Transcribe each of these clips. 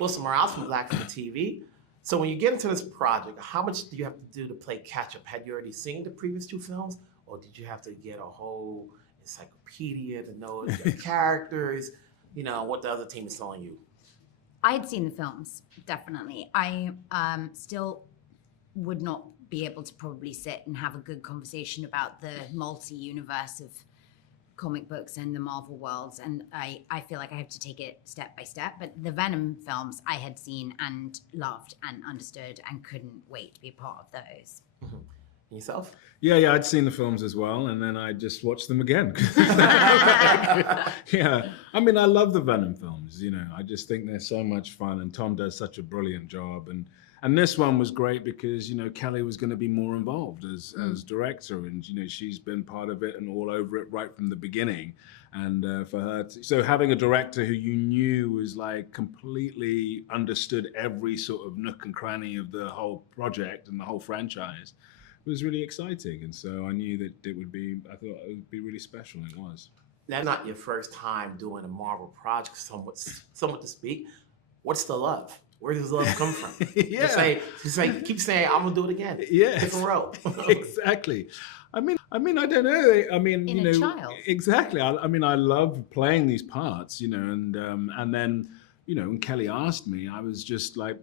Wilson Morales from Black Film TV. So when you get into this project, how much do you have to do to play catch up? Had you already seen the previous two films, or did you have to get a whole encyclopedia to know the characters, what the other team is telling you? I had seen the films, definitely. I still would not be able to probably sit and have a good conversation about the multi-universe of comic books and the Marvel worlds, and I feel like I have to take it step by step. But the Venom films I had seen and loved and understood and couldn't wait to be a part of those. Mm-hmm. Yourself? Yeah, I'd seen the films as well, and then I just watched them again. Yeah, I mean, I love the Venom films, I just think they're so much fun, and Tom does such a brilliant job, and this one was great because, Kelly was going to be more involved as director, and, she's been part of it and all over it right from the beginning. And for her, so having a director who you knew was like completely understood every sort of nook and cranny of the whole project and the whole franchise was really exciting. And so I knew that I thought it would be really special, and it was. That's not your first time doing a Marvel project, somewhat to speak. What's the love? Where does love come from? Yeah. Keep saying, I'm gonna do it again. Yeah. Different role. Exactly. I mean, I don't know. I mean, a child. Exactly. I mean, I love playing these parts, and then, when Kelly asked me, I was just like,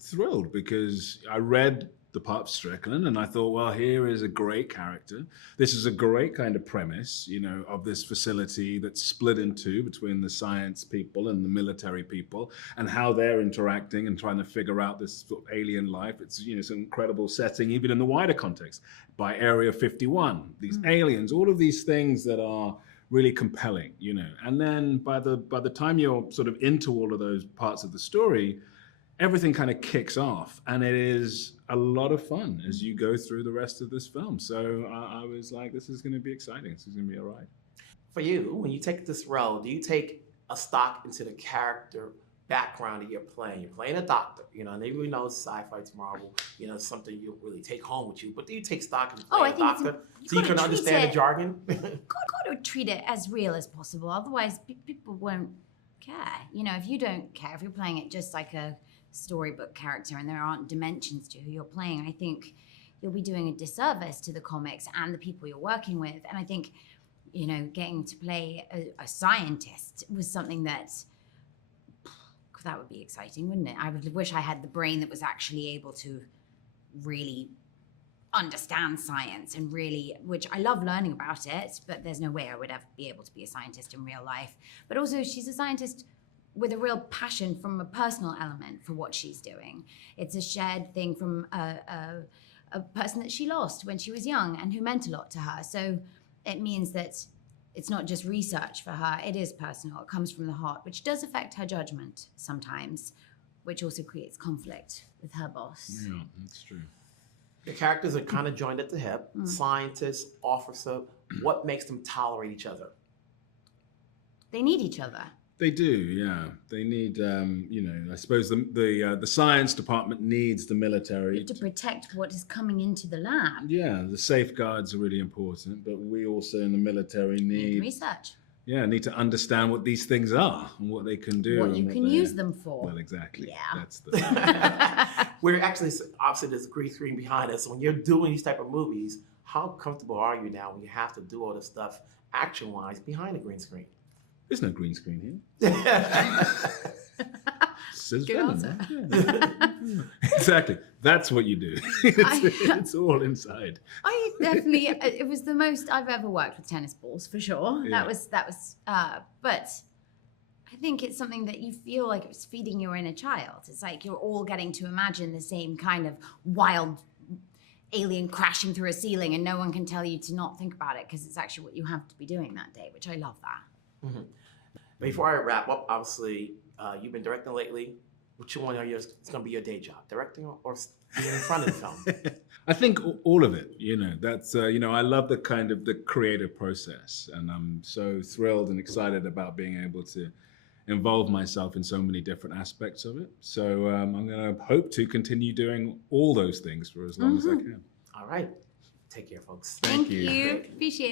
thrilled because I read the part of Strickland, and I thought, well, here is a great character. This is a great kind of premise, of this facility that's split in two between the science people and the military people, and how they're interacting and trying to figure out this sort of alien life. It's, it's an incredible setting, even in the wider context, by Area 51, these aliens, all of these things that are really compelling, And then by the time you're sort of into all of those parts of the story, everything kind of kicks off, and it is a lot of fun as you go through the rest of this film. So I was like, this is going to be exciting. This is going to be all right. For you, when you take this role, do you take a stock into the character background that you're playing? You're playing a doctor, and everybody knows sci-fi, it's Marvel, something you really take home with you. But do you take stock in playing a doctor so you can understand the jargon? Got to treat it as real as possible. Otherwise, people won't care. If you don't care, if you're playing it just like a storybook character and there aren't dimensions to who you're playing, I think you'll be doing a disservice to the comics and the people you're working with. And I think, getting to play a scientist was something that would be exciting, wouldn't it? I would wish I had the brain that was actually able to really understand science and really, which I love learning about it, but there's no way I would ever be able to be a scientist in real life. But also she's a scientist with a real passion from a personal element for what she's doing. It's a shared thing from a person that she lost when she was young and who meant a lot to her. So it means that it's not just research for her, it is personal, it comes from the heart, which does affect her judgment sometimes, which also creates conflict with her boss. Yeah, that's true. The characters are kind of joined at the hip, scientist, officer. What makes them tolerate each other? They need each other. They do, yeah. They need, I suppose the science department needs the military to protect what is coming into the lab. Yeah, the safeguards are really important, but we also in the military need research. Yeah, need to understand what these things are and what they can do. What you can use them for. Well, exactly. Yeah. That's the We're actually opposite this green screen behind us. When you're doing these type of movies, how comfortable are you now when you have to do all this stuff action-wise behind the green screen? There's no green screen here. Says Venom. Yeah. Exactly. That's what you do. It's all inside. I definitely, it was the most I've ever worked with tennis balls, for sure. Yeah. That was, but I think it's something that you feel like it's feeding your inner child. It's like you're all getting to imagine the same kind of wild alien crashing through a ceiling, and no one can tell you to not think about it because it's actually what you have to be doing that day, which I love that. Mm-hmm. Before I wrap up, obviously, you've been directing lately. Which one are yours? It's going to be your day job, directing or being in front of the film? I think all of it. That's I love the kind of the creative process, and I'm so thrilled and excited about being able to involve myself in so many different aspects of it. So I'm going to hope to continue doing all those things for as long as I can. All right. Take care, folks. Thank you. Appreciate it.